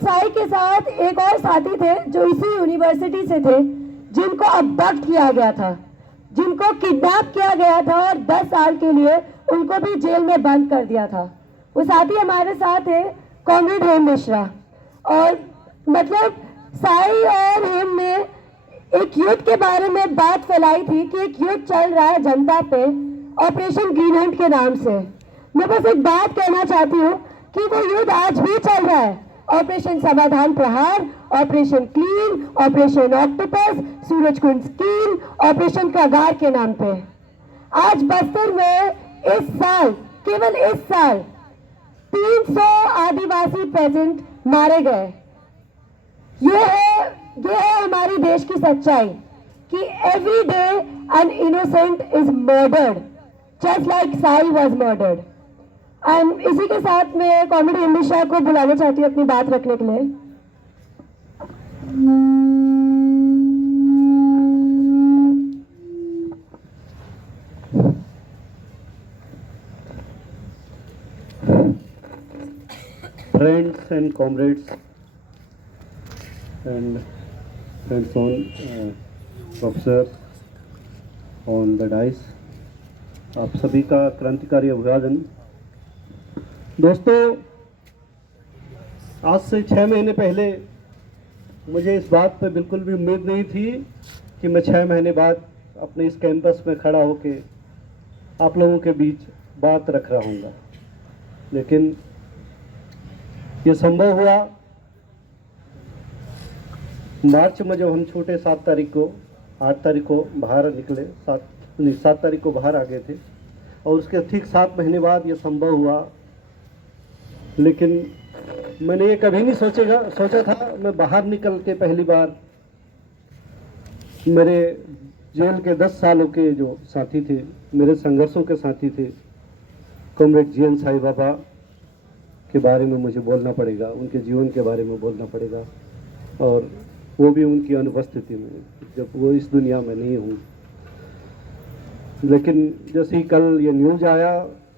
साई के साथ एक और साथी थे जो इसी यूनिवर्सिटी से थे, जिनको अबडक्ट किया गया था, जिनको किडनैप किया गया था और 10 साल के लिए उनको भी जेल में बंद कर दिया था। वो साथी हमारे साथ है कॉमरेड हेम मिश्रा। और मतलब साई और हेम ने एक युद्ध के बारे में बात फैलाई थी कि एक युद्ध चल रहा है जनता पे ऑपरेशन ग्रीन हंट के नाम से। मैं बस एक बात कहना चाहती हूँ कि वो युद्ध आज भी चल रहा है। Operation Samadhan Prahar, operation clean, operation octopus, Surajkund scheme, operation Kagar के नाम पे आज बस्तर में इस साल, केवल इस साल 300 आदिवासी पेजेंट मारे गए। ये है हमारी देश की सच्चाई कि every day an innocent is murdered just like Sai was murdered. And इसी के साथ मैं कॉमरेड हेम मिश्रा को बुलाना चाहती हूँ अपनी बात रखने के लिए। Friends and comrades and friends on professor on the dais, आप सभी का क्रांतिकारी अभिवादन। दोस्तों, आज से 6 महीने पहले मुझे इस बात पर बिल्कुल भी उम्मीद नहीं थी कि मैं 6 महीने बाद अपने इस कैंपस में खड़ा होके आप लोगों के बीच बात रख रहा हूँगा, लेकिन ये संभव हुआ मार्च में जब हम छूटे 7 तारीख को, 8 तारीख को बाहर निकले, 7 तारीख को बाहर आ गए थे और उसके ठीक 7 महीने बाद ये संभव हुआ। लेकिन मैंने ये कभी नहीं सोचा था मैं बाहर निकल के पहली बार मेरे जेल के 10 सालों के जो साथी थे, मेरे संघर्षों के साथी थे, कॉमरेड जीएन साई बाबा के बारे में मुझे बोलना पड़ेगा, उनके जीवन के बारे में बोलना पड़ेगा, और वो भी उनकी अनुपस्थिति में जब वो इस दुनिया में नहीं हूँ। लेकिन जैसे ही कल ये न्यूज़ आया,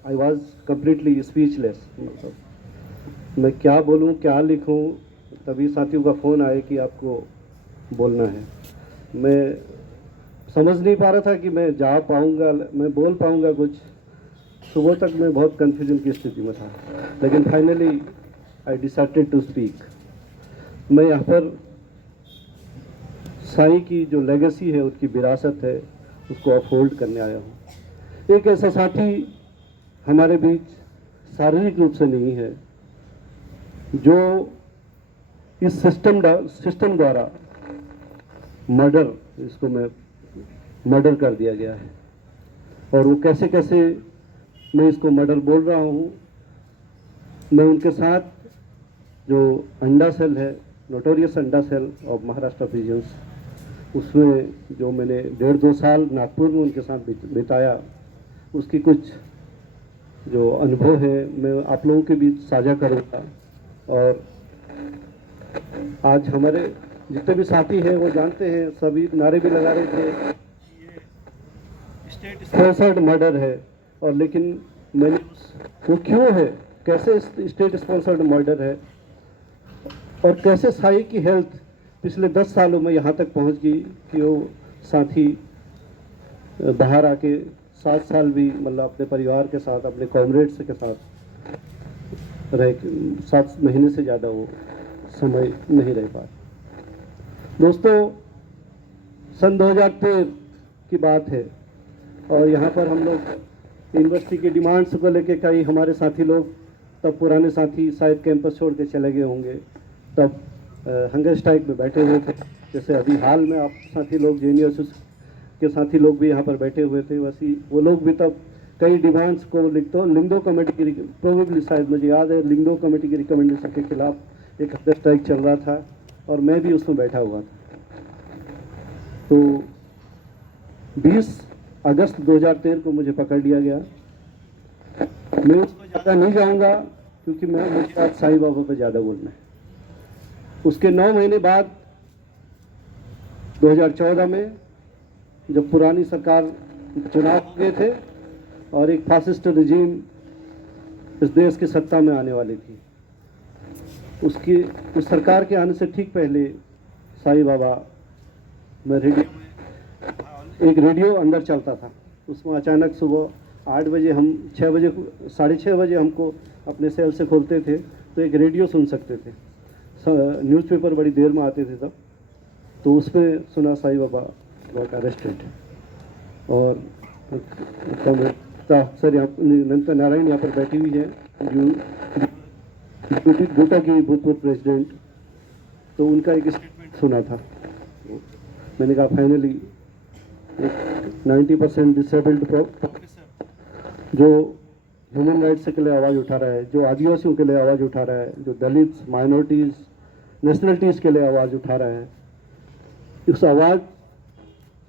आई वॉज कम्प्लीटली स्पीचलेस। मतलब मैं क्या बोलूँ, क्या लिखूँ। तभी साथियों का फ़ोन आया कि आपको बोलना है। मैं समझ नहीं पा रहा था कि मैं जा पाऊँगा, मैं बोल पाऊँगा कुछ। सुबह तक मैं बहुत कन्फ्यूजन की स्थिति में था, लेकिन finally I decided to speak. मैं यहाँ पर साई की जो लेगेसी है, उसकी विरासत है, उसको अपहोल्ड करने आया हूँ। एक ऐसा साथी हमारे बीच शारीरिक रूप से नहीं है, जो इस सिस्टम द्वारा मर्डर, इसको मैं मर्डर कर दिया गया है। और वो कैसे कैसे मैं इसको मर्डर बोल रहा हूँ। मैं उनके साथ जो अंडा सेल है, नोटोरियस अंडा सेल ऑफ महाराष्ट्र प्रिजन्स, उसमें जो मैंने 1.5-2 साल नागपुर में उनके साथ बिताया, उसकी कुछ जो अनुभव है मैं आप लोगों के बीच साझा करूँगा। और आज हमारे जितने भी साथी हैं वो जानते हैं, सभी नारे भी लगा रहे थे स्टेट स्पॉन्सर्ड मर्डर है, और लेकिन मैंने वो क्यों है, कैसे स्टेट स्पॉन्सर्ड मर्डर है, और कैसे साई की हेल्थ पिछले 10 सालों में यहाँ तक पहुँच गई कि वो साथी बाहर आके 7 साल भी मतलब अपने परिवार के साथ, अपने कॉमरेड्स के साथ रह, 7 महीने से ज़्यादा वो समय नहीं रह पाए। दोस्तों, सन 2013 की बात है, और यहाँ पर हम लोग यूनिवर्सिटी की डिमांड्स को लेके कई हमारे साथी लोग, तब पुराने साथी शायद कैंपस छोड़ के चले गए होंगे, तब हंगर स्ट्राइक में बैठे हुए थे। जैसे अभी हाल में आप साथी लोग, जेएनयू के साथी लोग भी यहाँ पर बैठे हुए थे, वैसे वो लोग भी तब कई डिमांड्स को लिंगदो कमेटी की, प्रोबेबली शायद मुझे याद है, लिंगदो कमेटी की रिकमेंडेशन के खिलाफ एक हंगर स्ट्राइक चल रहा था, और मैं भी उसमें बैठा हुआ था। तो 20 अगस्त 2013 को मुझे पकड़ लिया गया। मैं उसको ज़्यादा नहीं जाऊँगा क्योंकि मुझे आज साई बाबा पर ज़्यादा बोलना है। उसके 9 महीने बाद 2014 में जब पुरानी सरकार चुनाव हो गए थे और एक फासिस्ट रिजीम इस देश की सत्ता में आने वाली थी, उसकी उस सरकार के आने से ठीक पहले साईं बाबा में एक रेडियो अंदर चलता था, उसमें अचानक सुबह 8 बजे हम 6 बजे 6:30 बजे हमको अपने सेल से खोलते थे तो एक रेडियो सुन सकते थे। न्यूज़पेपर बड़ी देर में आते थे तब, तो उसमें सुना साईं बाबा गॉट अरेस्टेड। और सर यहाँ अनंता नारायण यहाँ पर बैठी हुई है, गोटा की भूतपूर्व प्रेसिडेंट, तो उनका एक स्टेटमेंट सुना था। मैंने कहा फाइनली 90% डिसेबल्ड जो ह्यूमन राइट्स के लिए आवाज़ उठा रहा है, जो आदिवासियों के लिए आवाज़ उठा रहा है, जो दलित माइनॉरिटीज़ नेशनलिटीज़ के लिए आवाज़ उठा रहा है, उस आवाज़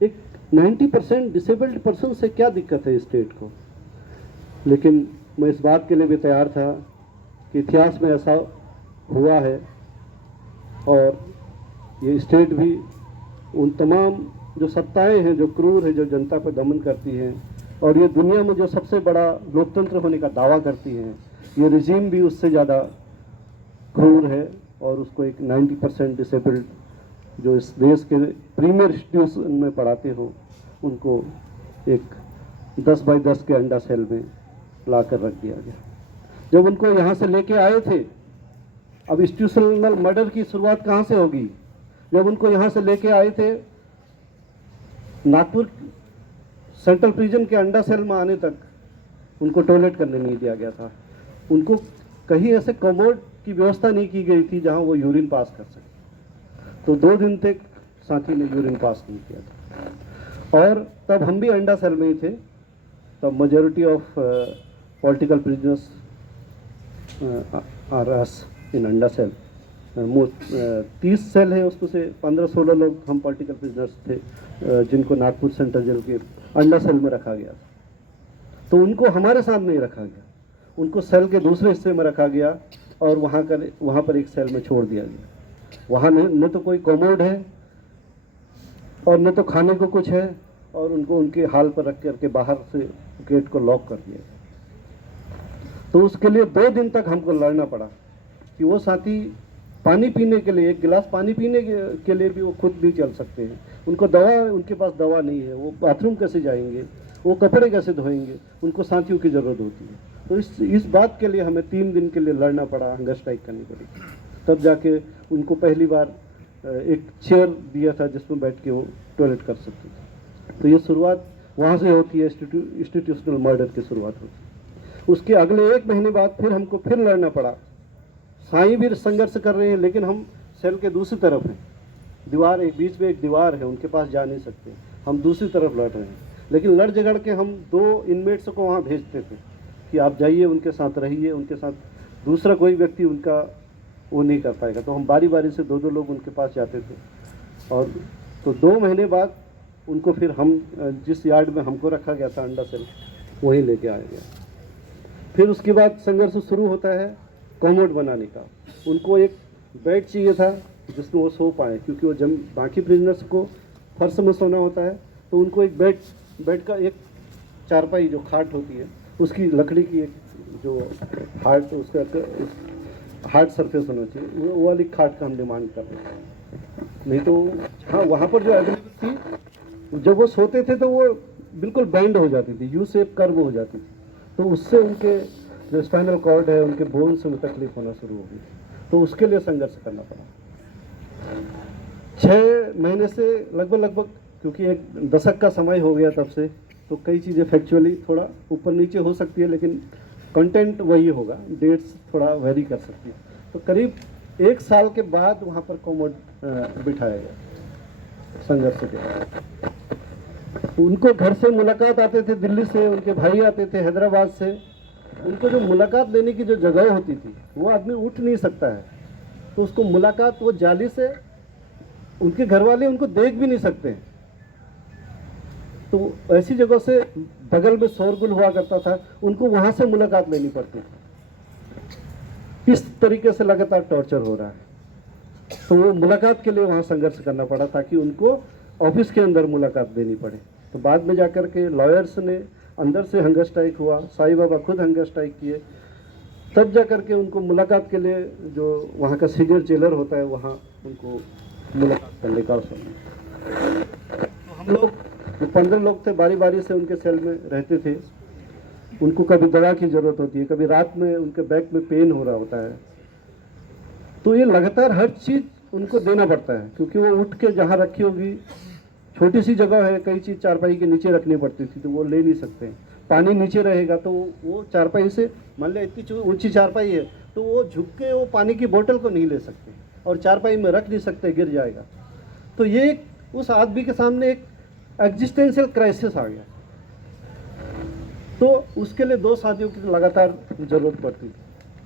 एक 90% डिसेबल्ड पर्सन से क्या दिक्कत है स्टेट को। लेकिन मैं इस बात के लिए भी तैयार था कि इतिहास में ऐसा हुआ है और ये स्टेट भी उन तमाम जो सत्ताएं हैं, जो क्रूर है, जो जनता पर दमन करती हैं, और ये दुनिया में जो सबसे बड़ा लोकतंत्र होने का दावा करती हैं, ये रिजीम भी उससे ज़्यादा क्रूर है। और उसको एक 90% डिसेबल्ड जो इस देश के प्रीमियर इंस्टीट्यूशन में पढ़ाते हो, उनको एक 10x10 के अंडा सेल में ला कर रख दिया गया। जब उनको यहाँ से लेके आए थे, अब इंस्टीट्यूशनल मर्डर की शुरुआत कहाँ से होगी? जब उनको यहाँ से लेके आए थे, नागपुर सेंट्रल प्रिजन के अंडा सेल में आने तक उनको टॉयलेट करने नहीं दिया गया था। उनको कहीं ऐसे कमोड की व्यवस्था नहीं की गई थी जहाँ वो यूरिन पास कर सके। तो 2 दिन तक साथी ने यूरिन पास नहीं किया था। और तब हम भी अंडा सेल में ही थे। तब majority of political prisoners are us in अंडा सेल। 30 सेल है, उसमें से 15-16 लोग हम पॉलिटिकल प्रिजनर्स थे जिनको नागपुर सेंट्रल जेल के अंडा सेल में रखा गया। तो उनको हमारे साथ नहीं रखा गया, उनको सेल के दूसरे हिस्से में रखा गया और वहाँ पर एक सेल में छोड़ दिया गया। वहाँ न तो कोई कॉमोड है और न तो खाने को कुछ है, और उनको उनके हाल पर रख करके बाहर से गेट को लॉक कर दिया। तो उसके लिए 2 दिन तक हमको लड़ना पड़ा कि वो साथी पानी पीने के लिए, 1 गिलास पानी पीने के लिए भी वो खुद नहीं चल सकते हैं। उनको उनके पास दवा नहीं है, वो बाथरूम कैसे जाएंगे, वो कपड़े कैसे धोएंगे, उनको साथियों की ज़रूरत होती है। तो इस बात के लिए हमें 3 दिन के लिए लड़ना पड़ा, हंगर स्ट्राइक करनी पड़ी। तब जाके उनको पहली बार एक चेयर दिया था जिसमें बैठ के वो टॉयलेट कर सकते थे। तो ये शुरुआत वहाँ से होती है, इंस्टीट्यूशनल मर्डर की शुरुआत होती है। उसके अगले 1 महीने बाद फिर हमको लड़ना पड़ा। साईं भी संघर्ष कर रहे हैं, लेकिन हम सेल के दूसरी तरफ हैं। दीवार बीच में एक दीवार है, उनके पास जा नहीं सकते, हम दूसरी तरफ लड़ रहे हैं। लेकिन लड़ झगड़ के हम 2 इनमेट्स को वहाँ भेजते थे कि आप जाइए, उनके साथ रहिए, उनके साथ दूसरा कोई व्यक्ति उनका वो नहीं कर पाएगा। तो हम बारी बारी से 2-2 लोग उनके पास जाते थे। और तो 2 महीने बाद उनको फिर हम जिस यार्ड में हमको रखा गया था अंडा सेल, वहीं लेके आया गया। फिर उसके बाद संघर्ष शुरू होता है कॉमोड बनाने का। उनको एक बेड चाहिए था जिसमें वो सो पाए, क्योंकि वो बाकी प्रिजनर्स को फर्श में सोना होता है। तो उनको एक बेड का एक चारपाई जो खाट होती है, उसकी लकड़ी की एक जो हार्ड उसका हार्ड सरफेस होना चाहिए, वो वाली खाट का हम डिमांड कर रहे थे। नहीं तो हाँ, वहाँ पर जो अवेलेबल थी, जब वो सोते थे तो वो बिल्कुल बेंड हो जाती थी, यू शेप कर्व हो जाती थी। तो उससे उनके जो स्पाइनल कॉर्ड है, उनके बोन्स में तकलीफ होना शुरू हो गई। तो उसके लिए संघर्ष करना पड़ा 6 महीने से लगभग, क्योंकि 1 दशक का समय हो गया तब से। तो कई चीज़ें फैक्चुअली थोड़ा ऊपर नीचे हो सकती है, लेकिन कंटेंट वही होगा, डेट्स थोड़ा वेरी कर सकती है। तो करीब 1 साल के बाद वहाँ पर कॉमोड बिठाया गया संघर्ष के बाद। उनको घर से मुलाकात आते थे, दिल्ली से उनके भाई आते थे, हैदराबाद से। उनको जो मुलाकात लेने की जो जगह होती थी, वो आदमी उठ नहीं सकता है, तो उसको मुलाकात वो जाली से, उनके घर वाले उनको देख भी नहीं सकते। तो ऐसी जगह से बगल में शोरगुल हुआ करता था, उनको वहाँ से मुलाकात लेनी पड़ती थी। इस तरीके से लगातार टॉर्चर हो रहा है। तो वो मुलाकात के लिए वहाँ संघर्ष करना पड़ा ताकि उनको ऑफिस के अंदर मुलाकात देनी पड़े। तो बाद में जाकर के लॉयर्स ने अंदर से हंगर स्ट्राइक हुआ, साईं बाबा खुद हंगर स्ट्राइक किए, तब जा करके उनको मुलाकात के लिए जो वहाँ का सीनियर जेलर होता है वहाँ उनको मुलाकात करने का अवसर मिला। तो हम लोग जो 15 लोग थे बारी बारी से उनके सेल में रहते थे। उनको कभी दवा की ज़रूरत होती है, कभी रात में उनके बैक में पेन हो रहा होता है, तो ये लगातार हर चीज़ उनको देना पड़ता है, क्योंकि वो उठ के जहाँ रखी होगी, छोटी सी जगह है, कई चीज़ चारपाई के नीचे रखनी पड़ती थी तो वो ले नहीं सकते। पानी नीचे रहेगा तो वो चारपाई से, मान लिया इतनी ऊंची चारपाई है तो वो झुक के वो पानी की बोतल को नहीं ले सकते और चारपाई में रख नहीं सकते, गिर जाएगा। तो ये उस आदमी के सामने एक एग्जिस्टेंशियल क्राइसिस आ गया। तो उसके लिए 2 साथियों की लगातार ज़रूरत पड़ती थी,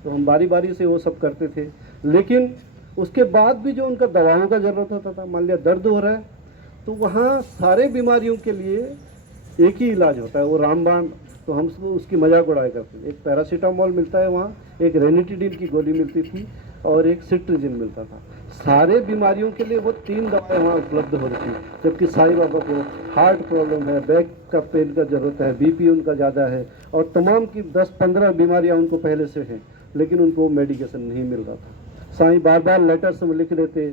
तो हम बारी बारी से वो सब करते थे। लेकिन उसके बाद भी जो उनका दवाओं का ज़रूरत होता था, मान लिया दर्द हो रहा है तो वहाँ सारे बीमारियों के लिए एक ही इलाज होता है, वो रामबाण। तो हम उसकी मजाक उड़ाया करते थे। एक पैरासीटामोल मिलता है वहाँ, एक रेनिटिडिन की गोली मिलती थी और एक सिट्रिजिन मिलता था। सारे बीमारियों के लिए वो 3 दवाएं वहाँ उपलब्ध हो रही थी। जबकि साईं बाबा को हार्ट प्रॉब्लम है, बैक का पेन का ज़रूरत है, बीपी उनका ज़्यादा है और तमाम की 10-15 बीमारियाँ उनको पहले से हैं, लेकिन उनको मेडिकेशन नहीं मिल रहा था। साईं बार बार लेटर्स में लिख रहे थे,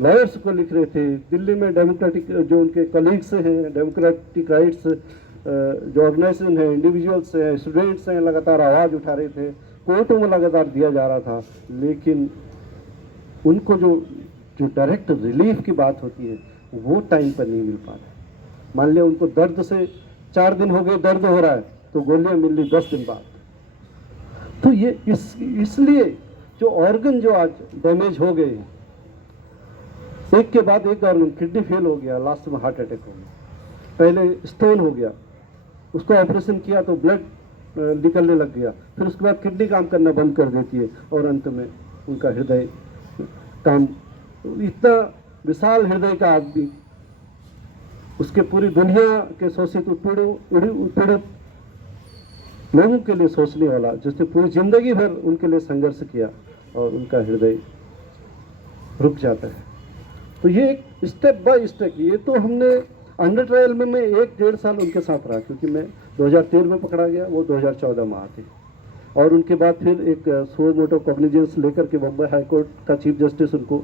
लॉयर्स को लिख रहे थे। दिल्ली में डेमोक्रेटिक जो उनके कलीग्स हैं, डेमोक्रेटिक राइट्स जो ऑर्गेनाइजेशन है, इंडिविजुअल्स हैं, स्टूडेंट्स हैं, लगातार आवाज़ उठा रहे थे। कोर्टों में लगातार दिया जा रहा था, लेकिन उनको जो डायरेक्ट रिलीफ की बात होती है वो टाइम पर नहीं मिल पा रहा। मान लिया उनको दर्द से 4 दिन हो गए, दर्द हो रहा है तो गोलियां मिल रही 10 दिन बाद। तो ये इसलिए जो ऑर्गन जो आज डैमेज हो गए, एक के बाद एक ऑर्गन, किडनी फेल हो गया, लास्ट में हार्ट अटैक हो गया, पहले स्टोन हो गया, उसको ऑपरेशन किया तो ब्लड निकलने लग गया, फिर उसके बाद किडनी काम करना बंद कर देती है और अंत में उनका हृदय काम। इतना विशाल हृदय का आदमी, उसके पूरी दुनिया के शोषित उत्पीड़ित लोगों के लिए सोचने वाला, जिसने पूरी जिंदगी भर उनके लिए संघर्ष किया और उनका हृदय रुक जाता है। तो ये एक स्टेप बाय स्टेप, ये तो हमने अंडर ट्रायल में मैं 1-1.5 साल उनके साथ रहा, क्योंकि मैं 2013 में पकड़ा गया, वो 2014 में आते और उनके बाद फिर एक सो मोटो कॉग्निजेंस लेकर के बम्बई हाई कोर्ट का चीफ जस्टिस उनको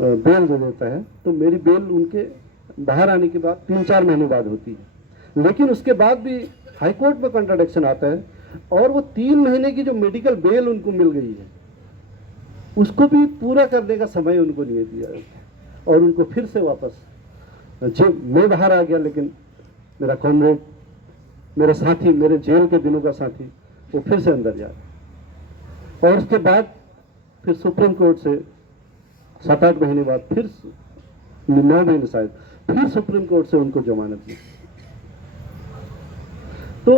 बेल दे देता है। तो मेरी बेल उनके बाहर आने के बाद 3-4 महीने बाद होती है, लेकिन उसके बाद भी हाई कोर्ट में कॉन्ट्राडिक्शन आता है और वो 3 महीने की जो मेडिकल बेल उनको मिल गई है उसको भी पूरा करने का समय उनको नहीं दिया और उनको फिर से वापस मैं बाहर आ गया, लेकिन मेरा कॉमरेड, मेरा साथी, मेरे जेल के दिनों का साथी, वो फिर से अंदर जा रहा। और उसके बाद फिर सुप्रीम कोर्ट से 7-8 महीने बाद, फिर 9 महीने शायद, फिर सुप्रीम कोर्ट से उनको जमानत दी। तो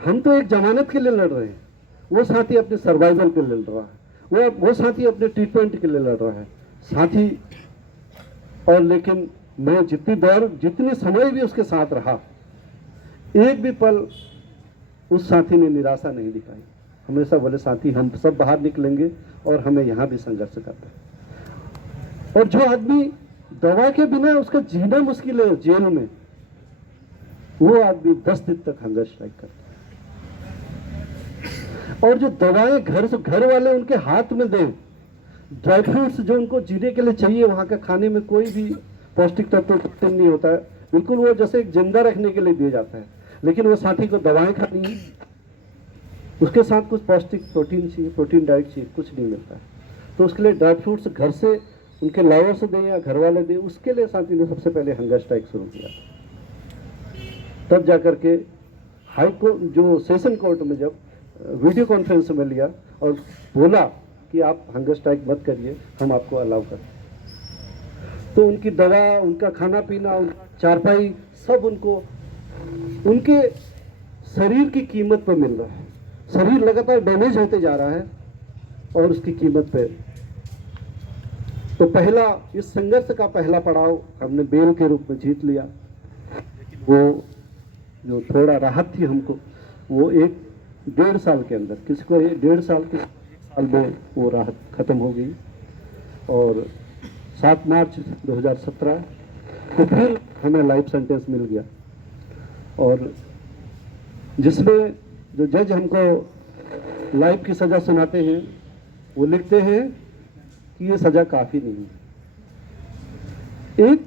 हम तो एक जमानत के लिए लड़ रहे हैं, वो साथी अपने सर्वाइवल के लिए लड़ रहा है, वो साथी अपने ट्रीटमेंट के लिए लड़ रहा है साथी। और लेकिन मैं जितने समय भी उसके साथ रहा, एक भी पल उस साथी ने निराशा नहीं दिखाई। हमेशा बोले साथी हम सब बाहर निकलेंगे और हमें यहाँ भी संघर्ष करना है। और जो आदमी दवा के बिना उसका जीना मुश्किल है जेल में, वो आदमी 10 दिन तक हंगर स्ट्राइक करता है। और जो दवाएं घर वाले उनके हाथ में दें, ड्राई फ्रूट्स जो उनको जीने के लिए चाहिए, वहाँ का खाने में कोई भी पौष्टिक तत्व नहीं होता है, बिल्कुल वो जैसे एक जिंदा रखने के लिए दिया जाता है, लेकिन वो साथी को दवाएं खानी है, उसके साथ कुछ पौष्टिक प्रोटीन चाहिए, प्रोटीन डाइट चाहिए, कुछ नहीं मिलता है। तो उसके लिए ड्राई फ्रूट्स घर से उनके लावर से दें या घर वाले दें, उसके लिए साथी ने सबसे पहले हंगर स्ट्राइक शुरू किया। तब जाकर के हाई कोर्ट जो सेशन कोर्ट में जब वीडियो कॉन्फ्रेंस में लिया और बोला कि आप हंगर स्ट्राइक मत करिए, हम आपको अलाउ करते हैं। तो उनकी दवा, उनका खाना पीना, उनका चारपाई, सब उनको उनके शरीर की कीमत पर मिल रहा है। शरीर लगातार डैमेज होते जा रहा है और उसकी कीमत पे। तो पहला, इस संघर्ष का पहला पड़ाव हमने बेल के रूप में जीत लिया। वो जो थोड़ा राहत थी हमको, वो 1-1.5 साल के अंदर, किसी को 1.5 साल, किसी 1 साल में वो राहत खत्म हो गई। और 7 मार्च 2017 को फिर हमें लाइफ सेंटेंस मिल गया, और जिसमें जो जज हमको लाइफ की सज़ा सुनाते हैं वो लिखते हैं कि ये सज़ा काफ़ी नहीं है। एक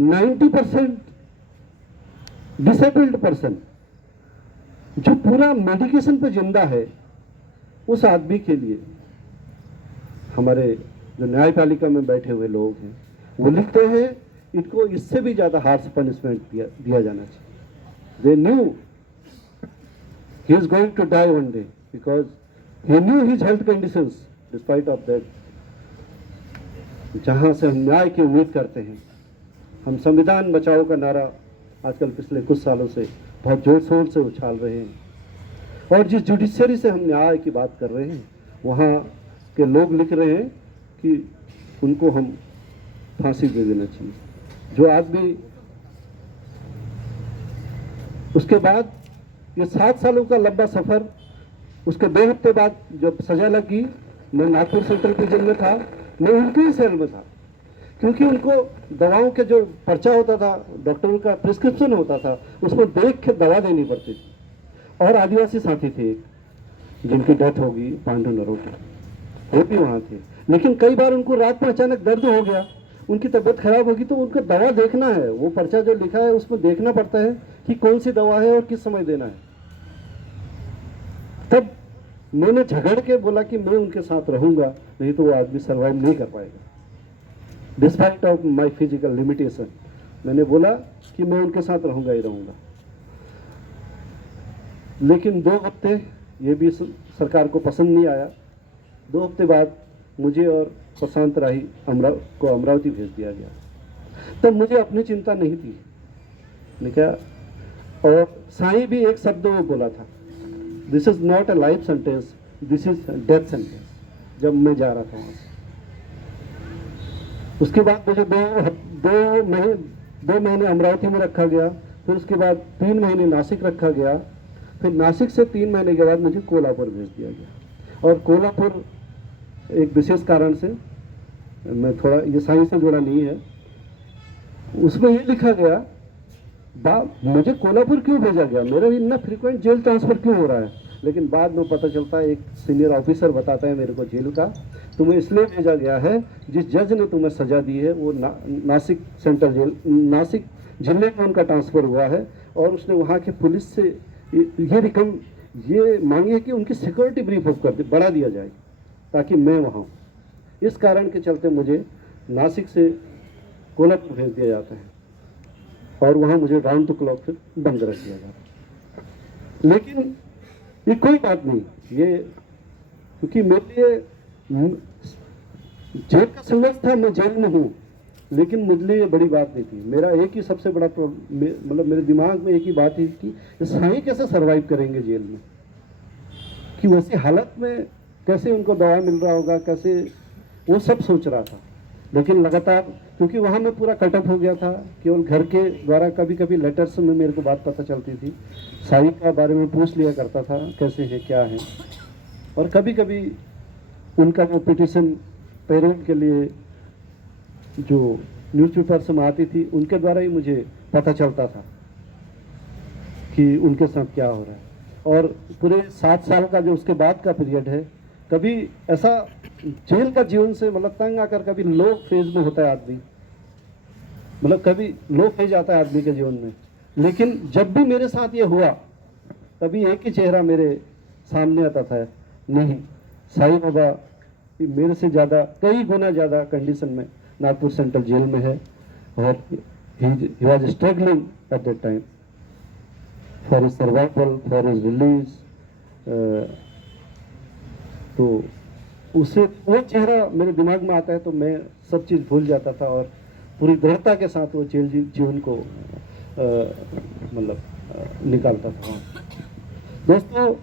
90% डिसेबल्ड पर्सन जो पूरा मेडिकेशन पे जिंदा है, उस आदमी के लिए हमारे जो न्यायपालिका में बैठे हुए लोग हैं वो लिखते हैं इनको इससे भी ज़्यादा हार्श पनिशमेंट दिया जाना चाहिए। They knew he is going to die one day because he knew his health conditions despite of that। जहाँ से हम न्याय की उम्मीद करते हैं, हम संविधान बचाओ का नारा आजकल पिछले कुछ सालों से बहुत जोर शोर से उछाल रहे हैं, और जिस जुडिशरी से हम न्याय की बात कर रहे हैं वहाँ के लोग लिख रहे हैं कि उनको हम फांसी दे देना चाहिए। जो आदमी उसके बाद ये 7 सालों का लंबा सफ़र, उसके 2 हफ्ते बाद जब सज़ा लगी, मैं नागपुर सेंट्रल प्रिजन में था, मैं उनके ही सेल में था, क्योंकि उनको दवाओं के जो पर्चा होता था, डॉक्टरों का प्रिस्क्रिप्शन होता था, उसको देख के दवा देनी पड़ती थी। और आदिवासी साथी थे एक जिनकी डेथ होगी, पांडु नरोटे, वो भी वहाँ थे। लेकिन कई बार उनको रात में अचानक दर्द हो गया, उनकी तबीयत खराब होगी, तो उनको दवा देखना है, वो पर्चा जो लिखा है उसमें देखना पड़ता है कि कौन सी दवा है और किस समय देना है। तब मैंने झगड़ के बोला कि मैं उनके साथ रहूंगा, नहीं तो वो आदमी सर्वाइव नहीं कर पाएगा despite of my physical limitation. मैंने बोला कि मैं उनके साथ रहूंगा ही रहूंगा। लेकिन 2 हफ्ते ये भी सरकार को पसंद नहीं आया। 2 हफ्ते बाद मुझे और प्रशांत राही को अमरावती भेज दिया गया। तब मुझे अपनी चिंता नहीं थी, मैंने कहा, और साईं भी एक शब्द वो बोला था, this is not a life sentence, this is death sentence, जब मैं जा रहा था वहाँ से। उसके बाद मुझे 2 महीने अमरावती में रखा गया, फिर उसके बाद 3 महीने नासिक रखा गया, फिर नासिक से 3 महीने के बाद मुझे कोल्हापुर भेज दिया गया। और कोल्हापुर एक विशेष कारण से, मैं थोड़ा ये साइंस से जुड़ा नहीं है, उसमें ये लिखा गया मुझे कोल्हापुर क्यों भेजा गया, मेरा इतना फ्रीक्वेंट जेल ट्रांसफ़र क्यों हो रहा है। लेकिन बाद में पता चलता है, एक सीनियर ऑफिसर बताता है मेरे को जेल का, तुम्हें इसलिए भेजा गया है, जिस जज ने तुम्हें सज़ा दी है वो नासिक सेंट्रल जेल, नासिक जिले में उनका ट्रांसफ़र हुआ है, और उसने वहाँ के पुलिस से ये मांगी है कि उनकी सिक्योरिटी ब्रीफ अप बढ़ा दिया जाए ताकि मैं वहाँ हूँ। इस कारण के चलते मुझे नासिक से कोल्हापुर भेज दिया जाता है, और वहाँ मुझे राउंड द क्लॉक फिर बंद रख दिया जाता है। लेकिन ये कोई बात नहीं, ये क्योंकि मेरे लिए जेल का संघर्ष था, मैं जेल में हूँ, लेकिन मुझे लिए ये बड़ी बात नहीं थी। मेरा एक ही सबसे बड़ा मतलब मेरे दिमाग में एक ही बात थी कि साईं कैसे सर्वाइव करेंगे जेल में, कि वैसी हालत में कैसे उनको दवा मिल रहा होगा, कैसे, वो सब सोच रहा था। लेकिन लगातार, क्योंकि वहाँ मैं पूरा कटअप हो गया था, केवल घर के द्वारा कभी कभी लेटर्स में मेरे को बात पता चलती थी, साईं का बारे में पूछ लिया करता था कैसे है क्या है, और कभी कभी उनका वो पिटिशन पैरोल के लिए जो न्यूज़पेपर्स में आती थी उनके द्वारा ही मुझे पता चलता था कि उनके साथ क्या हो रहा है। और पूरे 7 साल का जो उसके बाद का पीरियड है, कभी ऐसा जेल का जीवन से मतलब तंग आकर कभी लो फेज में होता है आदमी, मतलब कभी लो फेज आता है आदमी के जीवन में। लेकिन जब भी मेरे साथ ये हुआ, तभी एक ही चेहरा मेरे सामने आता था, नहीं, साईं बाबा मेरे से ज़्यादा, कई गुना ज़्यादा कंडीशन में नागपुर सेंट्रल जेल में है, और he was struggling at that time for his survival, for his release. तो उसे वो चेहरा मेरे दिमाग में आता है तो मैं सब चीज़ भूल जाता था, और पूरी दृढ़ता के साथ वो जेल जीवन को मतलब निकालता था। दोस्तों,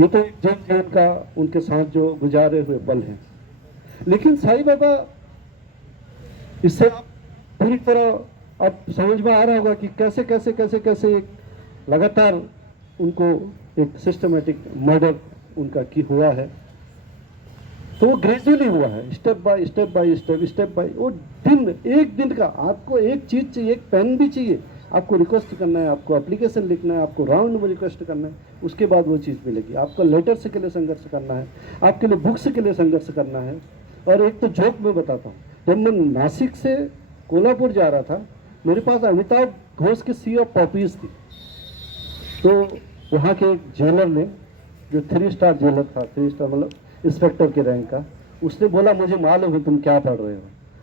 ये तो एक जेल जीवन का उनके साथ जो गुजारे हुए पल हैं, लेकिन साईं बाबा, इससे आप पूरी तरह अब समझ में आ रहा होगा कि कैसे कैसे कैसे कैसे एक लगातार उनको एक सिस्टमेटिक मर्डर उनका की हुआ है। तो वो ग्रेजुअली हुआ है, step by step by step by, वो दिन, एक दिन का आपको एक चीज़ चाहिए, एक पेन भी चाहिए, आपको रिक्वेस्ट करना है, आपको एप्लीकेशन लिखना है, आपको राउंड में रिक्वेस्ट करना है, उसके बाद वो चीज़ मिलेगी। आपको लेटर्स के लिए संघर्ष करना है, आपके लिए बुक्स के लिए संघर्ष करना है। और एक तो जोक मैं बताता हूँ, जब मैं नासिक से कोल्हापुर जा रहा था, मेरे पास अमिताभ घोष की सी ऑफ पॉपीज थी। तो वहाँ के एक जेलर ने, जो 3 स्टार जेलर था, 3 स्टार मतलब इंस्पेक्टर के रैंक का, उसने बोला मुझे मालूम है तुम क्या पढ़ रहे हो,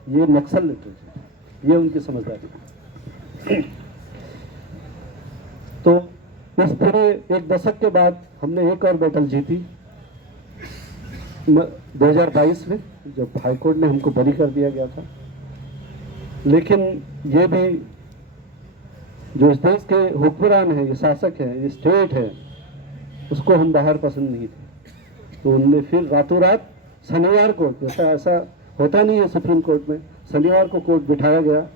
ये नक्सल लिटरेचर। ये उनकी समझदारी। तो इस पूरे 1 दशक के बाद हमने एक और बैटल जीती 2022 में, जब हाईकोर्ट ने हमको बरी कर दिया गया था। लेकिन ये भी जो इस देश के हुक्मरान हैं, ये शासक हैं, ये स्टेट है, उसको हम बाहर पसंद नहीं थे। तो उनने फिर रातों रात शनिवार को, जैसा ऐसा होता नहीं है सुप्रीम कोर्ट में, शनिवार को कोर्ट बिठाया गया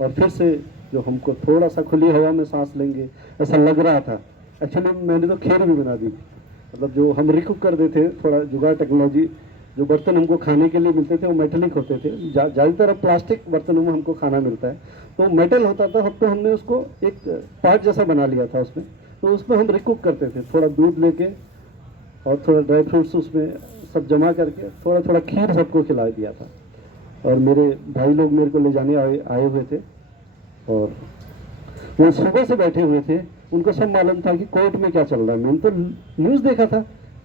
और फिर से जो हमको थोड़ा सा खुली हवा में सांस लेंगे ऐसा लग रहा था। एक्चुअली मैंने तो खीर भी बना दी थी, मतलब जो हम रिकुक कर देते, थोड़ा जुगाड़ टेक्नोलॉजी, जो बर्तन हमको खाने के लिए मिलते थे वो मेटलिक होते थे। ज़्यादातर अब प्लास्टिक बर्तनों में हमको खाना मिलता है, तो मेटल होता था। अब तो हमने उसको एक पार्ट जैसा बना लिया था उसमें, तो उसमें हम रिकुक करते थे। थोड़ा दूध लेके और थोड़ा ड्राई फ्रूट्स उसमें सब जमा करके थोड़ा थोड़ा खीर सबको खिला दिया था। और मेरे भाई लोग मेरे को ले जाने आए हुए थे और वो सुबह से बैठे हुए थे। उनको सब मालूम था कि कोर्ट में क्या चल रहा है। मैंने तो न्यूज़ देखा था,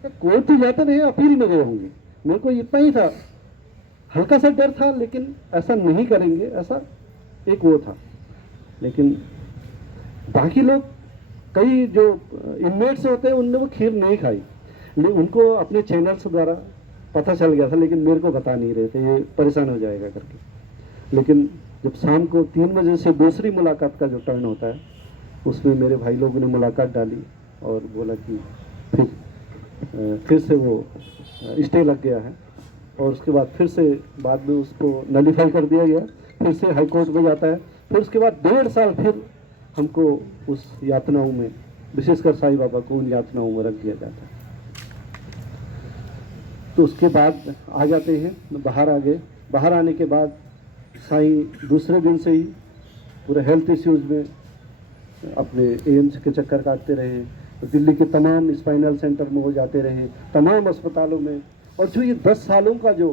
कोर्ट तो जाते नहीं, अपील में गए होंगे। मेरे को इतना ही था, हल्का सा डर था, लेकिन ऐसा नहीं करेंगे, ऐसा एक वो था। लेकिन बाकी लोग, कई जो इनमेट्स होते हैं, उनने वो खीर नहीं खाई, लेकिन उनको अपने चैनल्स द्वारा पता चल गया था, लेकिन मेरे को बता नहीं रहे थे, ये परेशान हो जाएगा करके। लेकिन जब शाम को 3 बजे से दूसरी मुलाकात का जो टर्न होता है, उसमें मेरे भाई लोगों ने मुलाकात डाली और बोला कि फिर से वो स्टे लग गया है। और उसके बाद फिर से बाद में उसको नलीफाई कर दिया गया, फिर से हाई कोर्ट में जाता है। फिर उसके बाद 1.5 साल फिर हमको उस यातनाओं में, विशेषकर साईं बाबा को उन यातनाओं में रख दिया जाता है। तो उसके बाद आ जाते हैं, बाहर आ गए। बाहर आने के बाद साईं दूसरे दिन से ही पूरे हेल्थ इश्यूज़ में अपने एम्स के चक्कर काटते रहे, दिल्ली के तमाम स्पाइनल सेंटर में वो जाते रहे, तमाम अस्पतालों में। और जो ये 10 सालों का जो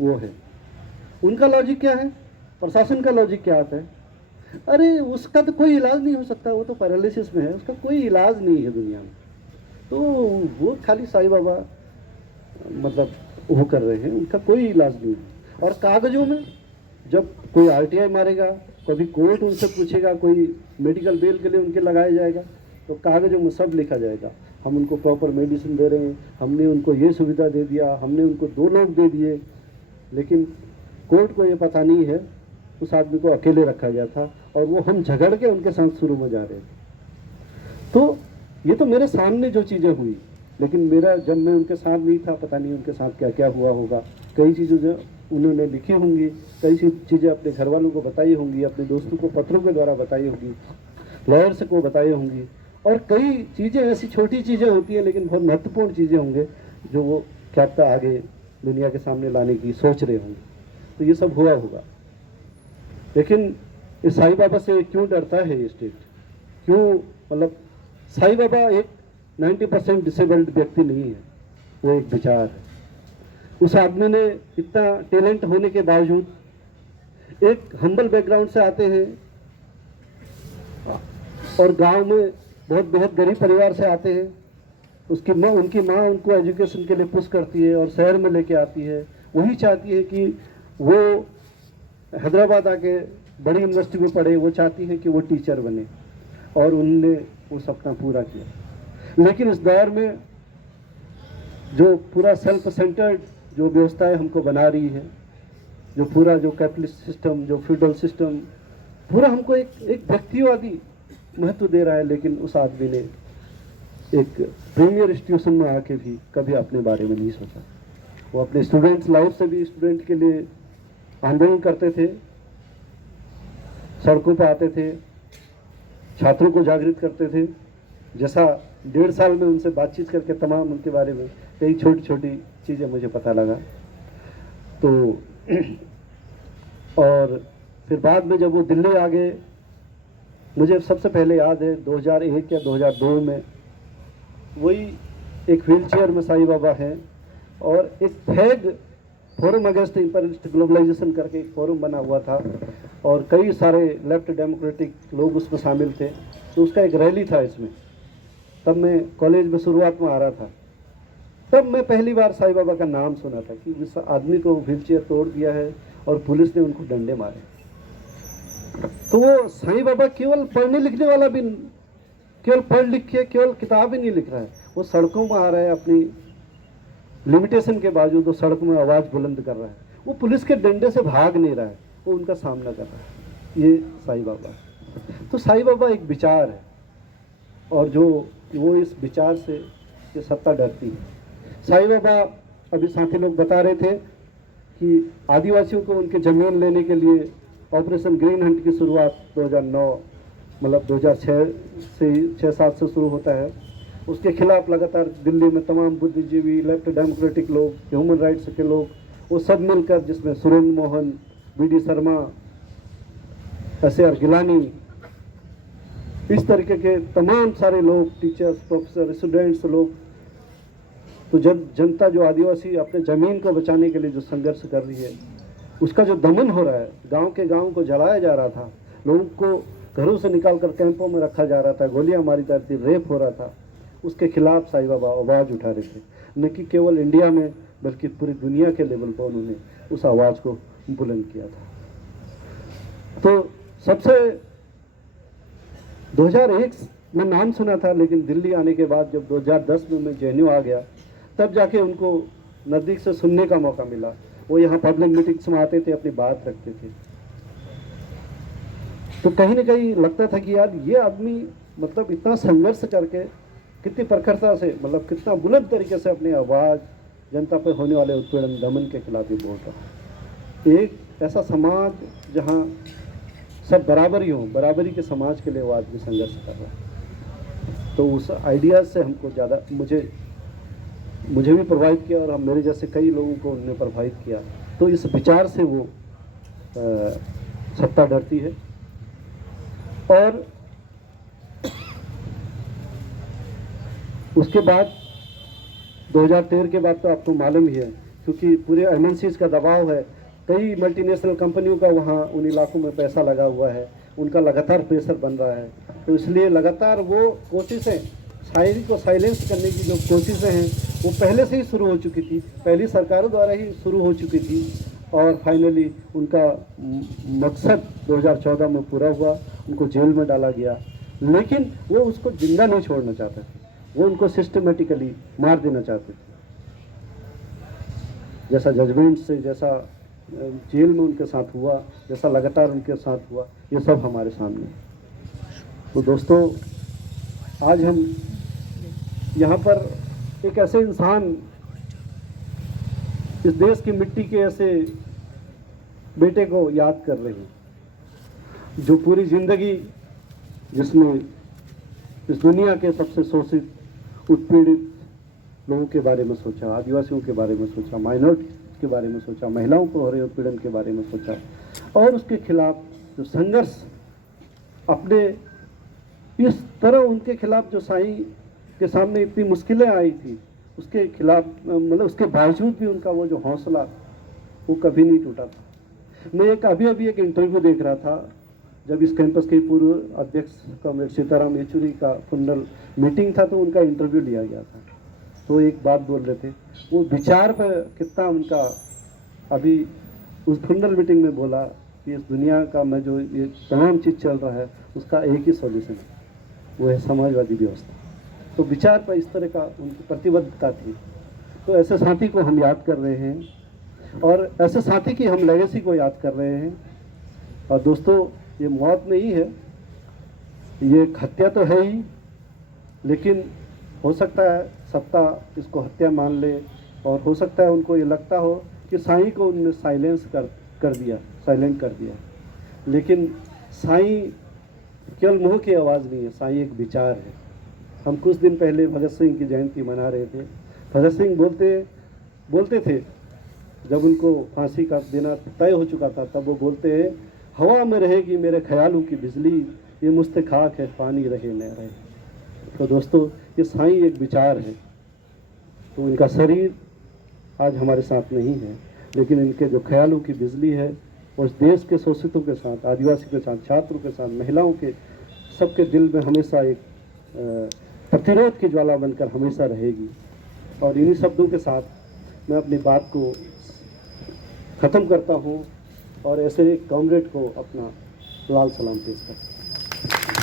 वो है, उनका लॉजिक क्या है, प्रशासन का लॉजिक क्या आता है, अरे उसका तो कोई इलाज नहीं हो सकता, वो तो पैरालिसिस में है, उसका कोई इलाज नहीं है दुनिया में। तो वो खाली साईं बाबा मतलब वो कर रहे हैं, उनका कोई इलाज नहीं है। और कागजों में जब कोई RTI मारेगा, कभी कोर्ट उनसे पूछेगा, कोई मेडिकल बिल के लिए उनके लगाया जाएगा, तो कागजों में सब लिखा जाएगा, हम उनको प्रॉपर मेडिसिन दे रहे हैं, हमने उनको ये सुविधा दे दिया, हमने उनको 2 लोग दे दिए। लेकिन कोर्ट को ये पता नहीं है उस आदमी को अकेले रखा गया था और वो हम झगड़ के उनके साथ शुरू में जा रहे थे। तो ये तो मेरे सामने जो चीज़ें हुई, लेकिन मेरा जब मैं उनके साथ नहीं था, पता नहीं उनके साथ क्या क्या हुआ होगा। कई चीज़ें जो उन्होंने लिखी होंगी, कई चीज़ें अपने घर वालों को बताई होंगी, अपने दोस्तों को पत्रों के द्वारा बताई होंगी, लॉयर्स को बताई होंगी। और कई चीज़ें ऐसी छोटी चीज़ें होती हैं, लेकिन बहुत महत्वपूर्ण चीज़ें होंगे जो वो क्या पता आगे दुनिया के सामने लाने की सोच रहे होंगे। तो ये सब हुआ होगा। लेकिन इस साईं बाबा से क्यों डरता है ये स्टेट, क्यों, मतलब साईं बाबा एक 90% डिसेबल्ड व्यक्ति नहीं है, वो एक विचार है। उस आदमी ने इतना टैलेंट होने के बावजूद, एक हम्बल बैकग्राउंड से आते हैं और गांव में बहुत गरीब परिवार से आते हैं। उनकी माँ उनको एजुकेशन के लिए पुश करती है और शहर में लेके आती है। वही चाहती है कि वो हैदराबाद आके बड़ी यूनिवर्सिटी में पढ़े, वो चाहती है कि वो टीचर बने, और उनने वो सपना पूरा किया। लेकिन इस दौर में जो पूरा सेल्फ सेंटर्ड जो व्यवस्थाएं हमको बना रही है, जो पूरा जो कैपिटलिस्ट सिस्टम, जो फ्यूडल सिस्टम, पूरा हमको एक व्यक्तिवादी महत्व दे रहा है। लेकिन उस आदमी ने एक प्रीमियर इंस्टीट्यूशन में आके भी कभी अपने बारे में नहीं सोचा। वो अपने स्टूडेंट्स लाइफ से भी स्टूडेंट के लिए आंदोलन करते थे, सड़कों पर आते थे, छात्रों को जागृत करते थे। जैसा 1.5 साल में उनसे बातचीत करके तमाम उनके बारे में कई छोटी छोटी चीज़ें मुझे पता लगा। तो और फिर बाद में जब वो दिल्ली आ गए मुझे सबसे पहले याद है 2001 या 2002 में वही एक व्हीलचेयर में साईं बाबा हैं और एक फैग फोरम अगेंस्ट इंपीरियलिस्ट ग्लोबलाइजेशन करके एक फोरम बना हुआ था और कई सारे लेफ्ट डेमोक्रेटिक लोग उसमें शामिल थे। तो उसका एक रैली था इसमें, तब मैं कॉलेज में शुरुआत में आ रहा था। तब मैं पहली बार साईं बाबा का नाम सुना था कि इस आदमी को व्हीलचेयर तोड़ दिया है और पुलिस ने उनको डंडे मारे। तो वो साईं बाबा केवल पढ़ने लिखने वाला भी, केवल पढ़ लिख के केवल किताब ही नहीं लिख रहा है, वो सड़कों में आ रहा है, अपनी लिमिटेशन के बावजूद वो सड़क में आवाज़ बुलंद कर रहा है। वो पुलिस के डंडे से भाग नहीं रहा है, वो उनका सामना कर रहा है। ये साईं बाबा है। तो साईं बाबा एक विचार है और जो वो इस विचार से ये सत्ता डरती है। साईं बाबा, अभी साथी लोग बता रहे थे कि आदिवासियों को उनके ज़मीन लेने के लिए ऑपरेशन ग्रीन हंट की शुरुआत 2009 मतलब 2006 से 6-7 से शुरू होता है। उसके खिलाफ लगातार दिल्ली में तमाम बुद्धिजीवी, लेफ्ट डेमोक्रेटिक लोग, ह्यूमन राइट्स के लोग, वो सब मिलकर, जिसमें सुरेंद्र मोहन, बी.डी. शर्मा, एस.आर. गिलानी, इस तरीके के तमाम सारे लोग, टीचर्स, प्रोफेसर, स्टूडेंट्स लोग, तो जनता जो आदिवासी अपने ज़मीन को बचाने के लिए जो संघर्ष कर रही है, उसका जो दमन हो रहा है, गांव के गांव को जलाया जा रहा था, लोगों को घरों से निकालकर कैंपों में रखा जा रहा था, गोलियां मारी जा रही थी, रेप हो रहा था, उसके खिलाफ साईं बाबा आवाज़ उठा रहे थे। न कि केवल इंडिया में बल्कि पूरी दुनिया के लेवल पर उन्होंने उस आवाज़ को बुलंद किया था। तो सबसे 2001 में नाम सुना था, लेकिन दिल्ली आने के बाद जब 2010 में मैं JNU आ गया, तब जाके उनको नज़दीक से सुनने का मौका मिला। वो यहाँ पब्लिक मीटिंग्स में आते थे, अपनी बात रखते थे। तो कहीं ना कहीं लगता था कि यार ये आदमी मतलब इतना संघर्ष करके, कितनी प्रखरता से, मतलब कितना बुलंद तरीके से अपनी आवाज़ जनता पर होने वाले उत्पीड़न, दमन के खिलाफ ही बोल रहा है। एक ऐसा समाज जहाँ सब बराबरी हो, बराबरी के समाज के लिए वो आदमी संघर्ष कर रहा है। तो उस आइडियाज़ से हमको ज़्यादा, मुझे भी प्रभावित किया और हम मेरे जैसे कई लोगों को उन्होंने प्रभावित किया। तो इस विचार से वो सत्ता डरती है। और उसके बाद 2013 के बाद तो आपको मालूम ही है, क्योंकि पूरे MNCs का दबाव है, कई मल्टीनेशनल कंपनियों का वहाँ उन इलाकों में पैसा लगा हुआ है, उनका लगातार प्रेशर बन रहा है। तो इसलिए लगातार वो कोशिशें, शायरी को साइलेंस करने की जो कोशिशें हैं, वो पहले से ही शुरू हो चुकी थी, पहली सरकारों द्वारा ही शुरू हो चुकी थी और फाइनली उनका मकसद 2014 में पूरा हुआ, उनको जेल में डाला गया। लेकिन वो उसको जिंदा नहीं छोड़ना चाहते थे, वो उनको सिस्टमेटिकली मार देना चाहते थे। जैसा जजमेंट से, जैसा जेल में उनके साथ हुआ, जैसा लगातार उनके साथ हुआ, ये सब हमारे सामने। तो दोस्तों, आज हम यहाँ पर एक ऐसे इंसान, इस देश की मिट्टी के ऐसे बेटे को याद कर रहे हैं, जो पूरी जिंदगी, जिसने इस दुनिया के सबसे शोषित, उत्पीड़ित लोगों के बारे में सोचा, आदिवासियों के बारे में सोचा, माइनॉरिटी के बारे में सोचा, महिलाओं को हो रहे उत्पीड़न के बारे में सोचा, और उसके खिलाफ जो संघर्ष, अपने इस तरह उनके खिलाफ जो साईं के सामने इतनी मुश्किलें आई थी, उसके खिलाफ, मतलब उसके बावजूद भी उनका वो जो हौसला, वो कभी नहीं टूटा था। मैं अभी एक इंटरव्यू देख रहा था, जब इस कैंपस के पूर्व अध्यक्ष कॉमरेड सीताराम येचुरी का फंडल मीटिंग था, तो उनका इंटरव्यू लिया गया था। तो एक बात बोल रहे थे, वो विचार पर कितना उनका, अभी उस फंडल मीटिंग में बोला कि इस दुनिया का में जो ये तमाम चीज़ चल रहा है, उसका एक ही सॉल्यूशन है, वो है समाजवादी व्यवस्था। तो विचार पर इस तरह का उनकी प्रतिबद्धता थी। तो ऐसे साथी को हम याद कर रहे हैं और ऐसे साथी की हम लेगेसी को याद कर रहे हैं। और दोस्तों, ये मौत नहीं है, ये एक हत्या तो है ही, लेकिन हो सकता है सत्ता इसको हत्या मान ले, और हो सकता है उनको ये लगता हो कि साईं को उनने साइलेंट कर दिया। लेकिन साईं केवल मुँह की आवाज़ नहीं है, साईं एक विचार है। हम कुछ दिन पहले भगत सिंह की जयंती मना रहे थे। भगत सिंह बोलते थे, जब उनको फांसी का देना तय हो चुका था, तब वो बोलते हैं, हवा में रहेगी मेरे ख्यालों की बिजली, ये मुझसे खाक है पानी रहे न रहे। तो दोस्तों ये साईं एक विचार है। तो इनका शरीर आज हमारे साथ नहीं है, लेकिन इनके जो ख्यालों की बिजली है उस देश के शोषितों के साथ, आदिवासी के साथ, छात्रों के साथ, महिलाओं के, सबके दिल में हमेशा एक प्रतिरोध की ज्वाला बनकर हमेशा रहेगी। और इन्हीं शब्दों के साथ मैं अपनी बात को ख़त्म करता हूँ और ऐसे एक कॉमरेड को अपना लाल सलाम पेश करता हूँ।